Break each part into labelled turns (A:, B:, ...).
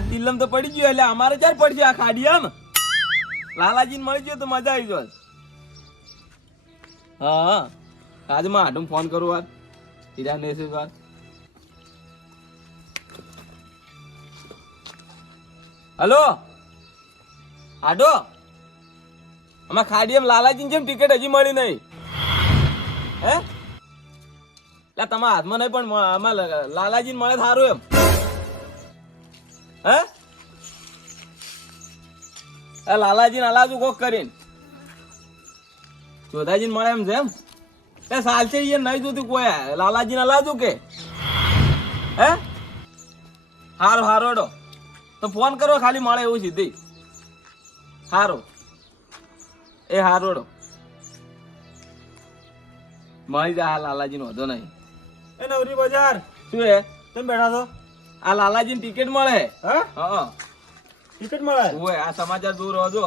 A: આ દિલ્લમ તો પડી ગયો એટલે અમારે ક્યારે પડશે આ ખાડી આમ લાલાજીને મળી ગયો તો મજા આવી જાય હા આજે માં આટમ ફોન કરું વાર હીરા ને વાર હલો? આડો આમાં ખાડી એમ લાલાજીની જેમ ટિકિટ હજી મળી નહીં. હે? લા, તમારા હાથમાં નહીં પણ આમાં લાલાજીને મળે સારું એમ. હે? લાલાજી હલાજુ કોક કરીને. જોધાજીને મળે એમ છે એમ એ સાલશે એ નહીં જોતું કોઈ. લાલાજીને લાજુ કે. હે? હારો હારોડો તો ફોન કરો ખાલી મળે એવું સીધી. હારો. એ હારોડો મળી જા લાલાજી લાલાજીનો વધો નહીં.
B: એ નવરી બજાર.
A: શું હે
B: તમે બેઠા છો?
A: આ લાલાજીની ટિકિટ મળે.
B: હા? ટિકિટ મળે?
A: ઓય આ સમાચાર દૂર હોજો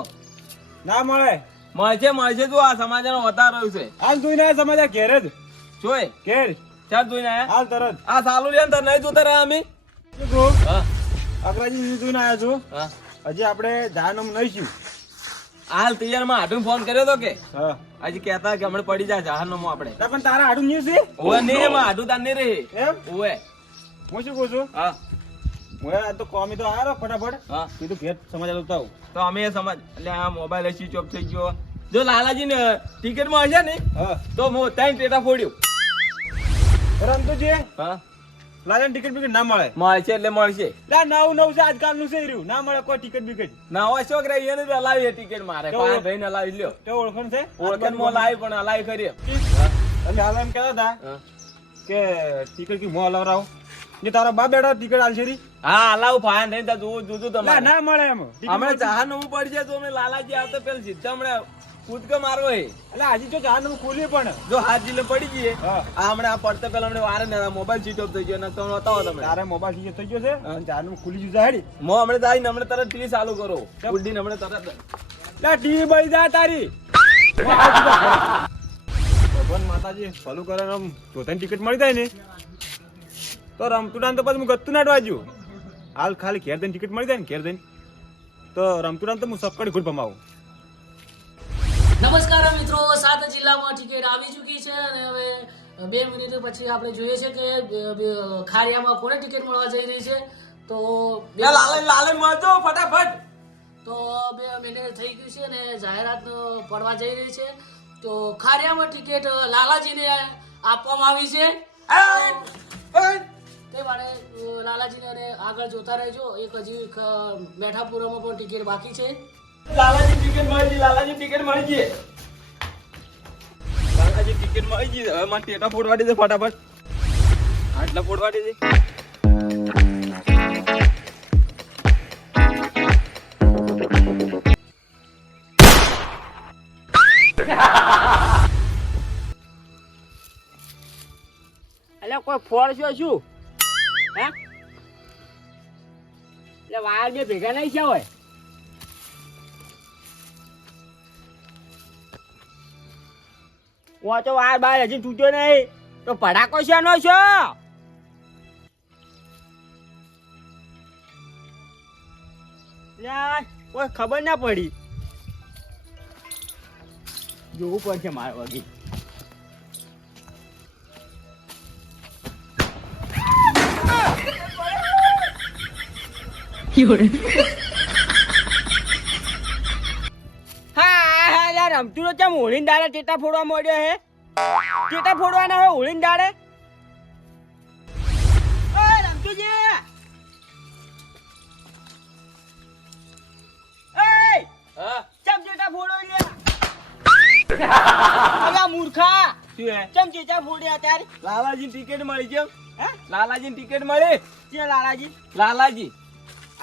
B: ના મળે.
A: મળશે મળશે. તું આ સમાચાર વતા રહ્યું છે.
B: હાલ જોઈને આયા સમાચાર ઘેર જ.
A: જોય
B: ઘેર.
A: ચાલ જોઈને
B: હાલ તરત.
A: આ સાલું લે તને નહીં જોતા રહ્યા અમે?
B: અકરાજી જોઈને આવ્યા છું. હજી આપણે જાનમ નહીં છું
A: હાલ તૈયારમાં હાડું ફોન કર્યો તો કે? હજી કેતા કે હમણાં પડી જાય જહાનમાં આપણે.
B: પણ તારા હાડું ન્યુ છે?
A: ઓવે નહીં હાટું તાર નહીં રે.
B: એમ?
A: ઓવે
B: હું શું કહું છું?
A: હા.
B: હું આ તો કોમી તો આવ્યો ફટાફટ.
A: હા.
B: કીધું ઘેર સમાચાર ઉતાવ
A: તો અમે સમજ એટલે આ મોબાઈલ સ્વિચ ઓફ થઈ ગયો. જો લાલાજી ને ટિકિટ મળશે ને તો હું ત્રણ ટેટા ફોડ્યું.
B: રમતુજી
A: હા.
B: લાજન ટિકિટ બિકિટ ના મળે.
A: મળશે એટલે મળશે.
B: લા નવું નવું છે છે રહ્યું. ના મળે કોઈ ટિકિટ બિકિટ
A: ના હોય રહી એને તો હલાવી ટિકિટ મારે. ભાઈ ને લાવી લ્યો.
B: તે ઓળખાણ છે?
A: ઓળખાણમાં લાવી પણ લાવી
B: કરીએ હાલ એમ કહેતા હતા કે ટિકિટ મો મોં હલાવરાવો? ને તારા બા બેડા ટિકિટ આલશે રી
A: હા હલાવું ફાયન નહીં તા જોવું જોતું તમારે.
B: ના મળે એમ.
A: હમણાં ચાહા નવું પડશે તો અમે લાલાજી આવતો પેલ સીધા હમણે કૂદકો મારવો હે.
B: એટલે હજી તો જાનું ખોલી પણ.
A: જો હાથ જીલે પડી જઈએ
B: હા.
A: આ હમણાં આ પડતો પેલા હમણે વારે ને મોબાઈલ સ્વિચ ઓફ થઈ ગયો ને તમે બતાવો તમે
B: તારે મોબાઈલ સ્વિચ થઈ ગયો છે? અને જાનું ખુલી જશે હેડી.
A: મો હમણાં જાય ને હમણાં તરત ટીવી ચાલુ કરો. ઉડીને હમણાં તરત.
B: લા ટીવી બળી જા તારી. ભગવાન માતાજી ભલું કરે ને આમ પોતાની ટિકિટ મળી જાય ને. તો રમતુડાન તો પછી હું ગત્તું ના વાજ્યું હાલ ખાલી ઘેર દઈને ટિકિટ મળી જાય ને ઘેર દઈને તો રમતુડાન તો હું સપકડી ઘૂટ ભમાવું.
C: નમસ્કાર મિત્રો સાત જિલ્લામાં ટિકિટ આવી ચૂકી છે અને હવે બે મિનિટ પછી આપણે જોઈએ છે કે ખારિયામાં કોને ટિકિટ મળવા જઈ રહી છે. તો બે-
A: લાલે લાલે મળજો ફટાફટ.
C: તો બે મિનિટ થઈ ગયું છે અને જાહેરાત પડવા જઈ રહી છે. તો ખારિયામાં ટિકિટ લાલાજીને આપવામાં આવી છે. તે માટે લાલાજીને અને આગળ જોતા રહેજો. એક હજી મેઠાપુરામાં પણ ટિકિટ બાકી છે.
A: લાલાજી ટિકિટ મળી ગઈ લાલાજી ટિકિટ મળી ગઈ. લાલાજી ટિકિટ મળી ગઈ હવે મારે ટેટા ફોડવા દે ફટાફટ. આટલા ફોડવા દે.
D: એટલે કોઈ ફોડ છો શું? હે? એટલે વાયર બે ભેગા નહીં થયા હોય. તો વાયર બાર હજી તૂટ્યો નહીં. તો ભડાકો શેનો છો? કોઈ ખબર ના પડી. જોવું પડશે મારા વગી હા હા યાર રમતું તો ચમ હોળીન દાડે ચેટા ફોડવા મળ્યો હે? ચેટા ફોડવાના હોય હોળીન દાડે? ઓય રમતુજી! એય!
A: હા?
D: ચમ ટેટા ફોડો લ્યા? અલા મૂર્ખા!
A: શું હે?
D: ચમ ટેટા ફોડ્યા ત્યારે
A: લાલાજી ટિકિટ મળી છે
D: હે?
A: લાલાજી ટિકિટ મળી?
D: તે લાલાજી?
A: લાલાજી?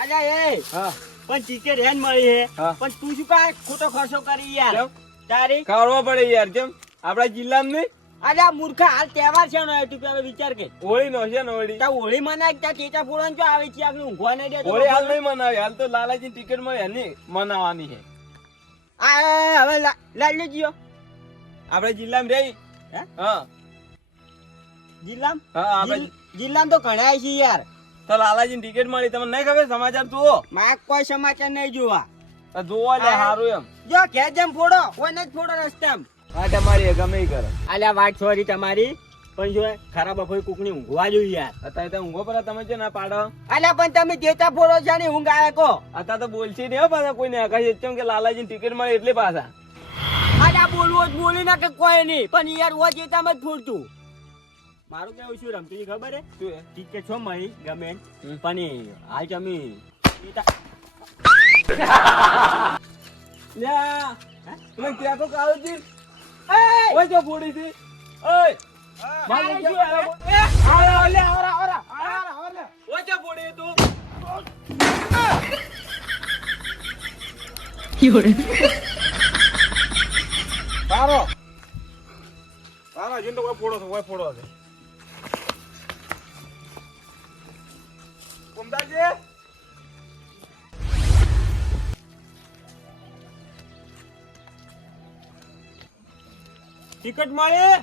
D: અલ્યા એ
A: હા.
D: પણ ટિકિટ હેન મળી હે. પણ તું શું કા ખોટો ખર્ચો કરી યાર? તારી?
A: કરવા પડે યાર કેમ? આપડા જિલ્લામાં નહીં?
D: અલ્યા મૂર્ખા હાલ તહેવાર છે નો તું પેલો વિચાર કે.
A: હોળી નો છે ને હોળી?
D: તા હોળી મનાય ત્યાં ટેટા ફોડવાનું જો આવે છે? આપણે ઊંઘવા નહીં દે
A: હોળી હાલ નહીં મનાવી હાલ તો લાલાજી ટિકિટ મળે એની મનાવાની છે.
D: આ હવે લા- લાડલી જીઓ
A: આપણે જિલ્લામાં રહી?
D: હે?
A: હા.
D: જિલ્લામાં?
A: હા આપણે
D: જિલ્લા જિલ્લામાં તો ઘણા છે યાર.
A: તો લાલાજીની ટિકિટ મળી. તમને નહીં ખબર સમાચાર જુઓ.
D: મારે કોઈ સમાચાર નહીં જોવા.
A: જોવા લે હારું એમ.
D: જો કે જેમ ફોડો કોઈ જ ફોડો રસ્તામાં.
A: હા તમારી ગમે કરે.
D: આલ્યા વાત છોરી તમારી. પણ જો ખરાબ બફોઈ કુકની ઊંઘવા જોઈએ યાર.
A: અત્યારે તો ઊંઘો પર તમે છે ના પાડો?
D: અલ્યા પણ તમે જેતા ફોડો છે ને ઊંઘ આવે કો.
A: અત્યારે તો બોલશી નહીં હો પાછા કોઈને. આકાશ કેમ કે લાલાજી ટિકિટ મળી એટલે પાછા.
D: આલ્યા બોલવો જ બોલી ના કે કોઈ નહીં. પણ યાર ઓ જેતા જ ફોડતું. મારું કેવું શું રમતું ખબર હે
A: શું ઠીક
D: ટિકિટ છો મળી ગમે. પણ હાલ તમે
A: લ્યા તમે ત્યાં તો કાળો છે? ઓય જો ફોડી છે. ઓય! માર
D: શું?
A: એ, આરા, લે, આરા, આરા, આરા, આરા. ઓય જો ફોડી તું.
B: તારો. તારા જીન તો કોઈ ફોડો છે કોઈ ફોડો છે. કુમદાજી ટિકિટ મળી?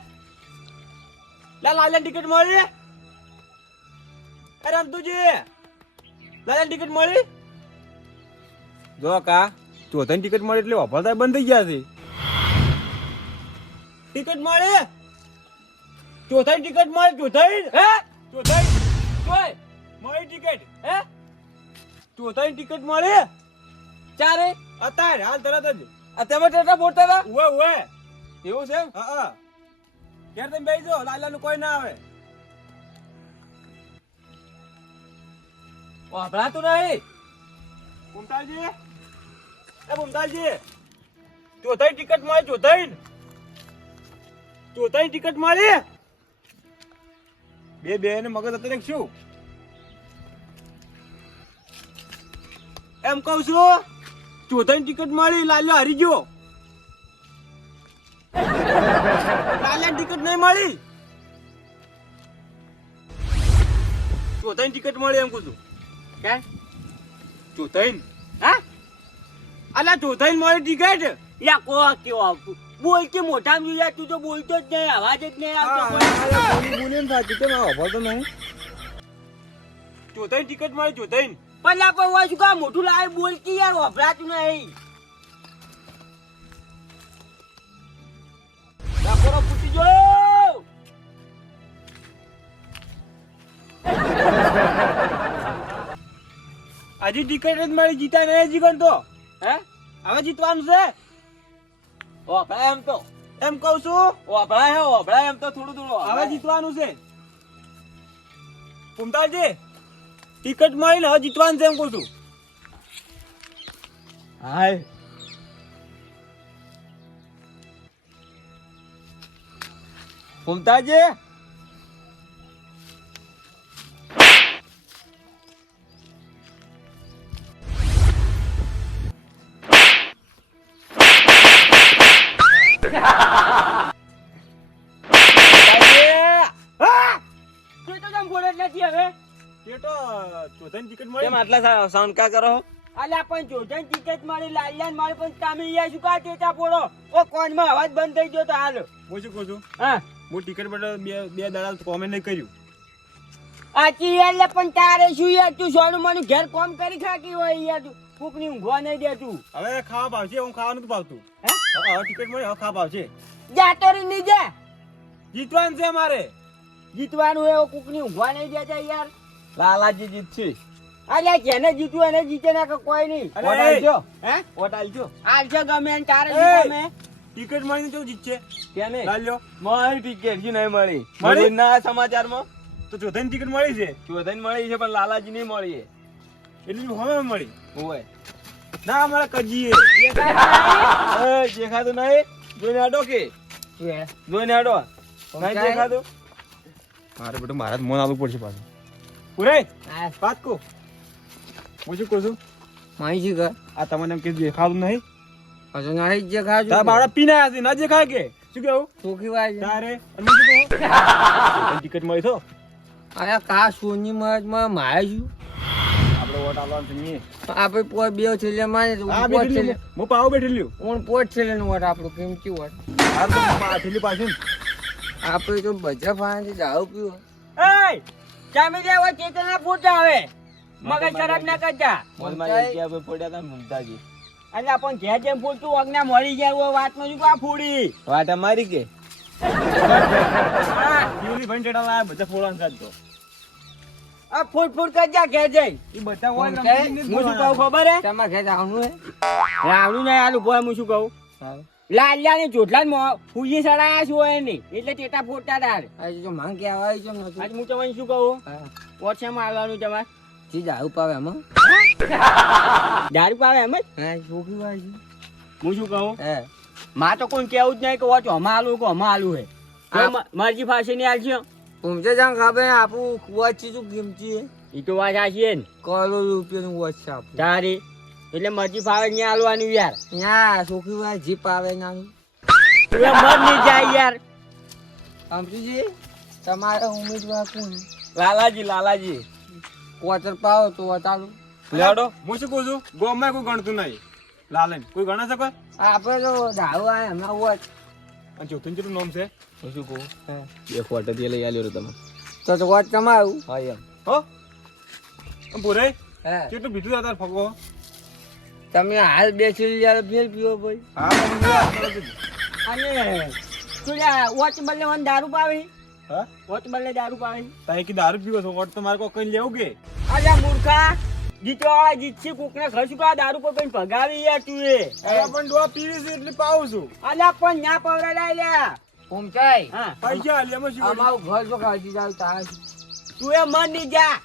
B: લાલન ટિકિટ મળી? અરે, અંતુજી, લાલન ટિકિટ મળી? જો કા ચોથાની ટિકિટ મળી એટલે વફળતા બંધ થઈ ગયા છે. ટિકિટ મળી? ચોથાઈ ટિકિટ મળી? ચોથાઈ
A: હે?
B: ચોથાઈ
A: ઓય
B: મળી ટિકિટ
A: હે?
B: ચોથાની ટિકિટ મળી
A: ચારે
B: અત્યારે હાલ તરત જ.
A: અત્યારે ટેટા બોલતા હતા?
B: ઉવે ઉવે.
A: એવું છે?
B: હા હા. ક્યારે તમે બેસી જાઓ લાલા નું કોઈ ના આવે.
A: વાપરાતું નહીં.
B: મુમતાજી એ મુમતાજી ચોથાઈ ટિકિટ મળી ચોથાઈ ચોથાઈ ટિકિટ મળી બે બે ને મગજ અત્યારે શું? એમ કહું છું ચોથાની ટિકિટ મળી લાલ્યો હારી ગયો. લાલ્યા ટિકિટ નહીં મળી. ચોથાની ટિકિટ મળી એમ કહું છું.
D: કે?
B: ચોથાઈ
D: હા?
B: અલા ચોથાઈ મળી ટિકિટ
D: યા કો કેવો આવતું બોલ કે મોટા જોયા તું તો બોલતો જ નહીં અવાજ જ નહીં આવતો. નહીં.
B: ચોથાઈ ટિકિટ મળી ચોથાઈ
D: પણ લા પણ હોય શું કા મોઢું લાવે બોલતી યાર વપરાતું નહીં.
A: ડાકોરો ફૂટી જો
B: હજી ટિકિટ જ મારી જીતા નહીં હજી ગણ તો?
A: હે?
B: હવે જીતવાનું છે?
A: વાપરાય એમ તો.
B: એમ કહું છું
A: વાપરાય હે વાપરાય એમ તો થોડું થોડું.
B: હવે જીતવાનું છે. કુમતાજી ટિકિટ મળી ને હવે જીતવાનું છે એમ કહું છું.
A: હાય. ઘૂમતાજી
B: ટિકિટ
A: કેમ
B: મળી
A: આટલા સાઉન્ડ કા કરો
D: અલ્યા પણ જોજન ટિકિટ મારી લાલ્યાન મારી પણ તમે અહીંયા શું કા ટેટા પોડો ઓ કોનમાં અવાજ બંધ થઈ ગયો તો હાલ.
B: હું શું કહું છું?
D: હા.
B: હું ટિકિટ માટે બે બે દાડા કોમેન્ટ નહીં કર્યું.
D: આચી યાર પણ તારે શું યાર તું સોનું મને ઘેર કોમ કરી ખાકી હોય યાર તું. કુકની ઊંઘવા નહીં દેતું
B: હવે ખાવા ભાવશે હું ખાવાનું નથી ભાવતું.
D: હે?
B: હવે ટિકિટ મળી હવે ખાવા ભાવશે.
D: જાતો રી નહીં જા
B: જીતવાનું છે મારે
D: જીતવાનું એવું કુકની ઊંઘવા નહીં દેતા યાર.
A: લાલાજી જીતશે.
D: અલ્યા જેને જીતવું એને જીતે ના કોઈ નહીં.
A: વોટ આલજો.
D: હે?
A: વોટ આલજો.
D: આલજો ગમે ને તારે ગમે.
B: ટિકિટ મળીને તો જીતશે?
A: કેને?
B: લાલ્યો.
A: મારી ટિકિટ જી નહીં મળી.
B: મળી?
A: ના સમાચારમાં.
B: તો ચોથાની ટિકિટ મળી છે?
A: ચોથાઈ મળી છે પણ લાલાજી નહીં મળી
B: એટલી હવે મળી?
A: હોય.
B: ના અમારે કજીએ.
A: દેખાતું નહીં? જોઈને આડો કે? જોઈને આડો. નહીં દેખાતું?
B: મારે બેટું મારા મોન મન પડશે પાછું. પૂરે વાત કહું. હું શું કહું છું?
D: કર
B: આ તમને એમ કે દેખાતું નહીં?
D: હજુ નહીં જે ખાજો
B: તારા બાળા પીને આવ્યા ના દેખાય કે? શું કેવું
D: સુખી વાત
B: તારે? અને શું કહું? ટિકિટ મળી તો?
D: અરે કા સોની મારે છું
B: આપણે વોટ છે.
D: આપણે પોત બે છેલ્લે મારે તો પોત
B: બેઠેલી
D: છેલ્લે
B: પાવ બેઠેલી
D: હું પોત છેલ્લે નું વોટ આપણું કિંમતી વોટ?
B: આ તો પાછળની પાછળ
D: આપણે તો બધા ફાંસી જાવ પીવો.
B: એય!
D: જે હોય ચેતના ફૂટા હવે મગજ ખરાબ ના કરતા.
A: પડ્યા ને મમતાજી
D: એટલે આપણ ઘેર જેમ ફૂલતું અગ્ના મળી જાય હોય વાત શું કા ફૂડી?
A: વાત અમારી કે?
B: જીવની ભાઈ ટેટા લાયા બધા ફોડવાનું સાચતો
D: આ ફૂટ ફૂટ કરજા ઘેર જઈ.
B: એ બધા હોય
D: હું શું કહું ખબર હે?
E: તમારે ઘરે આવવાનું હે?
D: રાવણું ને આલું બોય હું શું કહું? લાલિયા ને જોટલા ને ફૂજી સડાયા છું હોય એટલે ટેટા ફોટતા તાર
E: આજે જો માંગ કે આવા
D: આજ હું તમને શું કહું. વોટ્સએપ આવવાનું તમારે.
E: જી દારૂ પાવે એમ
D: દારૂ પાવે એમ જ?
E: હા છોકરી વાળી છે.
D: હું શું કહું?
E: હે.
D: માં તો કોઈ કેવું જ નહીં કે વાંચો. હમા આલું કે હમા આલું હે મરજી ફાંસી ની આલજો
E: પૂમચે જાણ ખબર આપણું આપું વોચ શું કિંમતી
D: એ તો વાત સાચી ને.
E: કરોડ રૂપિયાનું વોચ છે આપું
D: તારી. એટલે મરજી ફાવે ત્યાં આલવાનું યાર.
E: ત્યાં છોકરી વાળી જીપ આવે નાનું
D: મર નહીં જાય યાર.
E: સમજીજી તમારે ઉમેદવાર કોણ
A: લાલાજી લાલાજી.
E: કોતર પાવો તો ચાલુ.
A: લેડો.
B: હું શું કહું છું? ગોમાં કોઈ ગણતું નહીં. લાલન કોઈ ગણે છે કોઈ?
E: આપણે તો દારૂ આવે હમણાં વોચ
B: અને ચોથું કેટલું નામ છે?
A: હું શું કહું? બે ફોટો દે લઈ આલ્યો તમે.
E: તો તો વોચ તમારું
A: હા એમ.
B: હો? પૂરે?
E: હે.
B: કેટલું બીજું તાર ફગો?
E: તમે હાલ બેસી જ્યારે ફેર પીવો ભાઈ.
B: હા
D: અને તું વોચ બદલે મને દારૂ પાવે.
B: હા?
D: વોચ બદલે દારૂ પાણી?
B: તાઈ કે દારૂ પીવો છો? વોટ તમારે કોઈ કઈ લેવું કે?
D: અલ્યા મૂર્ખા જીતવાળા જીતશે કોકને ખસું કા દારૂ પર કઈ ભગાવી યાર તું એ.
B: પણ ડોવા પીવી છે એટલે પાવું છું.
D: અલ્યા પણ ના પવડાય લ્યા.
E: પૂમચાઈ
D: હા.
B: પૈસા લે શું
E: અમારું ઘર જો કાઢી જાવ તાર
D: તું એ મનની જા.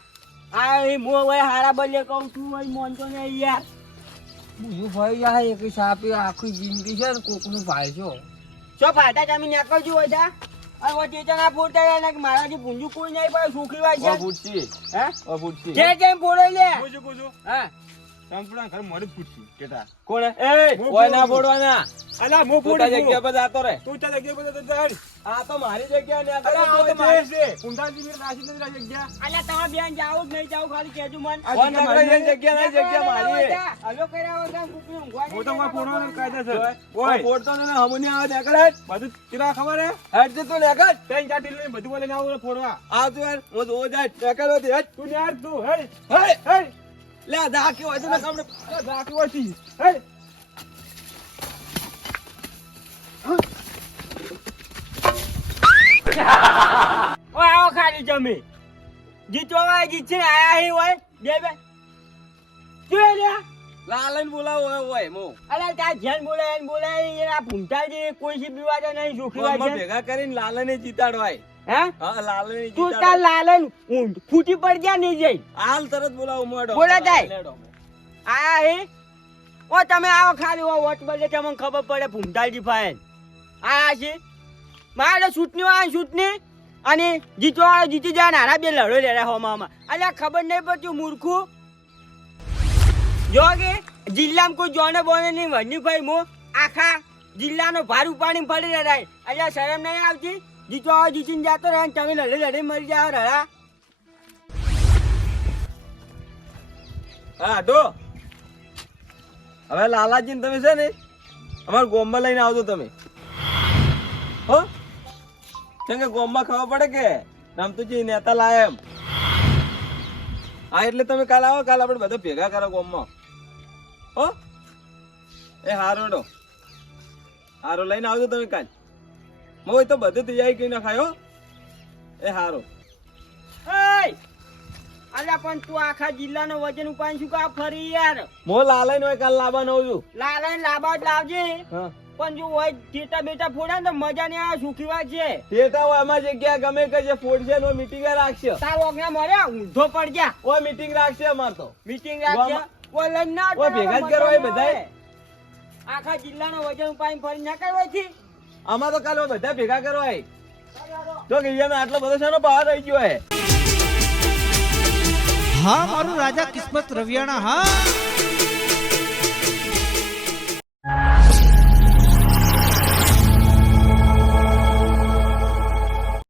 D: આ એ મો વય હારા બદલે કહું તું મોન તો ને યાર.
E: બીજું ફરી જાય એક સાપી આખી જિંદગી છે ને કોકનું ભાળશો
D: શું ફાયદા તમે નીકળજો હોય તા અને વો ચેતના રહ્યા ને મારા મારાથી પૂંજું કોઈ નહીં પણ સુખી
A: ઓ
D: વાય છે. હે?
A: ઓ
D: જે જેમ ફોડો લે.
B: હા. સંપૂર્ણ ઘર મોડે જ કેટા.
A: કોણ? એ કોઈ ના ફોડવાના.
B: અલા મો
A: પોતા જગ્યા પર જાતો રે
B: તું ત્યાં જગ્યા પર જતો હેડ.
A: આ તો મારી જગ્યા ને
B: અલા આ તો મારી છે. કુંડાજી મેં રાશી નથી રાશી જગ્યા.
D: અલ્યા તમે બેન જાવ જ નહીં જાવ ખાલી કહેજો મન.
A: કોણ
B: જગ્યા
A: નકળે જગ્યા નહીં જગ્યા મારી છે.
D: હલો કર્યા વગર કુકની ઊંઘવા
B: હું તો મારા ફોડવાનો કાયદો
A: ઓય,
B: છે
A: ઓય,
B: ઓય
A: ફોડતો ને હમુની આવે નીકળે.
B: બધું કેટલા ખબર હે?
A: હેડ જે તું નીકળ.
B: ત્રણ ચાર ટીલ બધું બોલે ના આવું ફોડવા.
A: આવ તું યાર, હું જોવો જાય,
B: તું યાર તું
A: હે
B: હે
A: લે ધાકી હોય તો ને.
B: અલા ઝાકી વાંચી હેડ
D: ઓય આવો ખાલી જમી. જીતવા વાળા જીતશે ને આયા હી હોય. બે બે. જોઈ લે.
A: લાલન બોલાવો હોય, હોય, મો.
D: અરે તાર જેન બોલાય એને બોલાય એના ભૂમતાજી કોઈ સી બીવાજે નહીં સુખી વાજે
A: ભેગા કરીને લાલને જીતાડવાય.
D: હે?
A: હા, લાલને
D: તું તાર લાલન ફૂટી પડ ગયા નહીં જઈ
A: હાલ તરત બોલાવો મોડો
D: બોલા જાય.
A: લેડો.
D: આયા ઓ તમે આવો ખાલી ઓ વોટ બદલે તમને ખબર પડે ભૂમતાજી ફાયન. આયા છે મારે ચૂંટણી આ ચૂંટણી અને જીતવા વાળો જીતી જાય નાના બે લડો લેરા હોમાં અલ્યા ખબર નહીં પડતી મૂર્ખું? જો કે જિલ્લામાં કોઈ જોને બોને નહીં વડની ભાઈ મો. આખા જિલ્લાનો ભાર ઉપાડીને ફરી રહ્યા અલ્યા શરમ નહીં આવતી? જીતવા વાળો જીતીને જતો રહે ને તમે લડે લડે મરી જાવ રહ્યા
A: હા તો હવે લાલાજી તમે છે ને અમારા ગોમમાં લઈને આવજો તમે. હો? કેમ કે ગોમમાં ખબર પડે કે રમતુજી નેતા લાયા એમ. હા, એટલે તમે કાલ આવો, કાલ આપણે બધા ભેગા કરો ગોમમાં. હો? એ હારો ડો હારો લઈને આવજો તમે કાલ. મોય તો બધું તૈયારી કરી નખાય એ હારો!
D: અલ્યા પણ તું આખા જિલ્લાનો વજન ઉપાડી શું કા ફરી યાર?
A: મો લાલાઈને હોય કાલ લાવવાનો છું.
D: લાલા લાંબા જ લાવજે. પણ જો હોય ટેટા બેટા ફોડે ને તો મજા ને આ સુખી વાત છે.
A: ટેટા હોય એમાં જગ્યા ગમે કે જે ફોડશે નો મીટિંગ રાખશે.
D: તાર ઓગણા મરે ઊંધો પડ ગયા
A: ઓ મીટિંગ રાખશે અમાર તો.
D: મીટિંગ રાખજે. ઓ લઈ ના
A: ઓ ભેગા જ કરવા બધાય.
D: આખા જિલ્લાનો વજન ઉપાડી ફરી ના કરવા થી
A: આમાં તો કાલે બધા ભેગા કરવા હોય તો કે આટલો બધો શાનો બહાર રહી ગયો હે?
F: હા, મારું રાજા કિસ્મત રવિયાણા, હા.